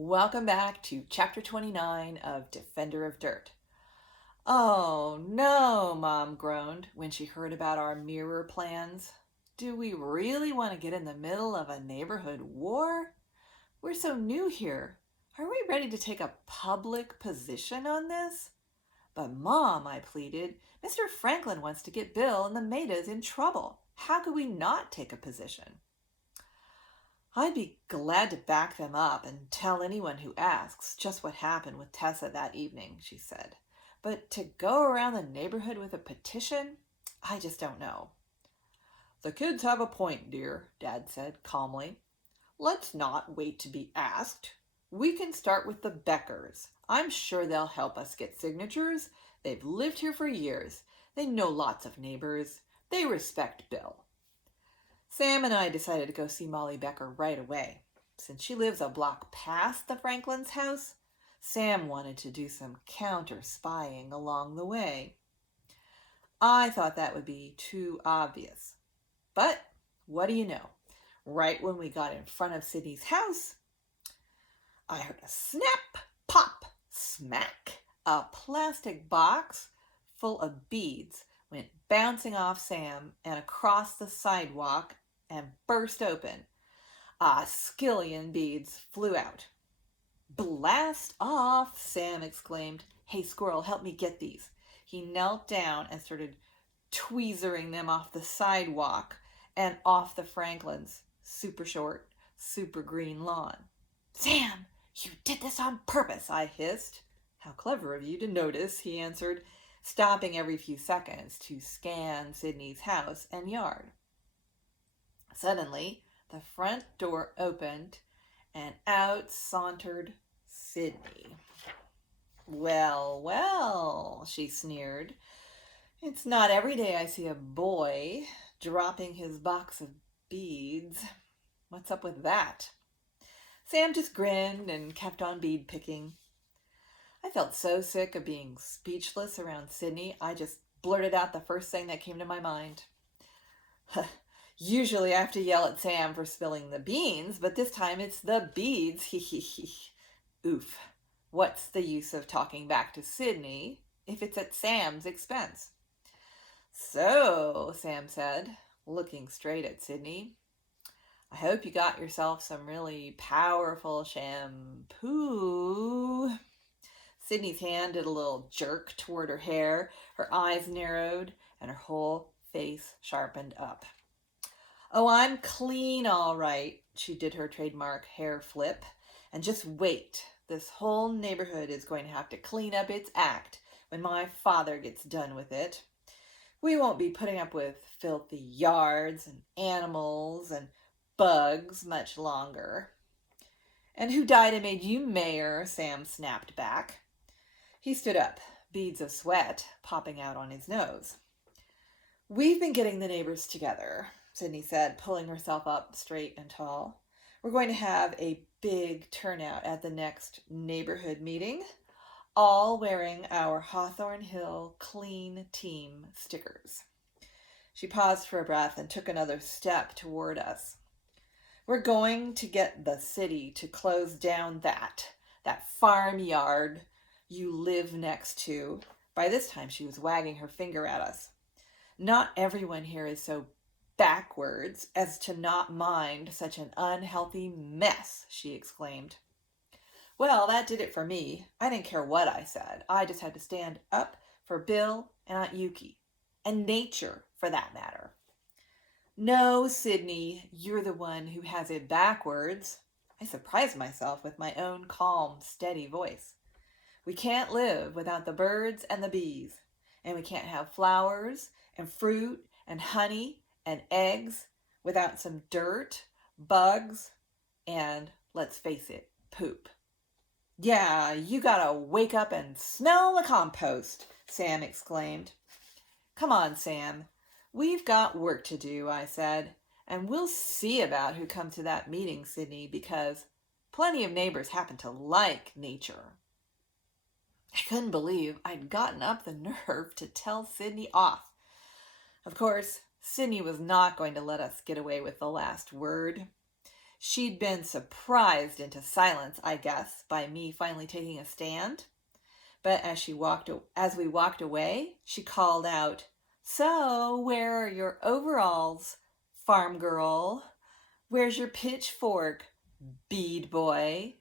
Welcome back to Chapter 29 of Defender of Dirt. Oh no, Mom groaned when she heard about our mirror plans. Do we really want to get in the middle of a neighborhood war? We're so new here. Are we ready to take a public position on this? But Mom, I pleaded, Mr. Franklin wants to get Bill and the Maidas in trouble. How could we not take a position? I'd be glad to back them up and tell anyone who asks just what happened with Tessa that evening, she said. But to go around the neighborhood with a petition, I just don't know. The kids have a point, dear, Dad said calmly. Let's not wait to be asked. We can start with the Beckers. I'm sure they'll help us get signatures. They've lived here for years. They know lots of neighbors. They respect Bill. Sam and I decided to go see Molly Becker right away. Since she lives a block past the Franklins' house, Sam wanted to do some counter-spying along the way. I thought that would be too obvious. But what do you know? Right when we got in front of Sydney's house, I heard a snap, pop, smack. A plastic box full of beads went bouncing off Sam and across the sidewalk and burst open. A skillion beads flew out. Blast off, Sam exclaimed. Hey, squirrel, help me get these. He knelt down and started tweezering them off the sidewalk and off the Franklins' super short, super green lawn. Sam, you did this on purpose, I hissed. How clever of you to notice, he answered, stopping every few seconds to scan Sydney's house and yard. Suddenly, the front door opened and out sauntered Sydney. Well, well, she sneered. It's not every day I see a boy dropping his box of beads. What's up with that? Sam just grinned and kept on bead picking. I felt so sick of being speechless around Sydney, I just blurted out the first thing that came to my mind. Usually I have to yell at Sam for spilling the beans, but this time it's the beads. Hee hee hee. Oof. What's the use of talking back to Sydney if it's at Sam's expense? So, Sam said, looking straight at Sydney, I hope you got yourself some really powerful shampoo. Sydney's hand did a little jerk toward her hair, her eyes narrowed, and her whole face sharpened up. Oh, I'm clean all right, she did her trademark hair flip. And just wait, this whole neighborhood is going to have to clean up its act when my father gets done with it. We won't be putting up with filthy yards and animals and bugs much longer. And who died and made you mayor? Sam snapped back. He stood up, beads of sweat popping out on his nose. We've been getting the neighbors together, Sydney said, pulling herself up straight and tall. We're going to have a big turnout at the next neighborhood meeting, all wearing our Hawthorne Hill Clean Team stickers. She paused for a breath and took another step toward us. We're going to get the city to close down that farmyard you live next to. By this time, she was wagging her finger at us. Not everyone here is so backwards as to not mind such an unhealthy mess, she exclaimed. Well, that did it for me. I didn't care what I said. I just had to stand up for Bill and Aunt Yuki, and nature, for that matter. No, Sydney, you're the one who has it backwards. I surprised myself with my own calm, steady voice. We can't live without the birds and the bees, and we can't have flowers and fruit and honey and eggs without some dirt, bugs, and, let's face it, poop. Yeah, you gotta wake up and smell the compost, Sam exclaimed. Come on, Sam. We've got work to do, I said, and we'll see about who comes to that meeting, Sydney, because plenty of neighbors happen to like nature. I couldn't believe I'd gotten up the nerve to tell Sydney off. Of course, Sydney was not going to let us get away with the last word. She'd been surprised into silence, I guess, by me finally taking a stand. But as we walked away, she called out, "So, where are your overalls, farm girl? Where's your pitchfork, bead boy?"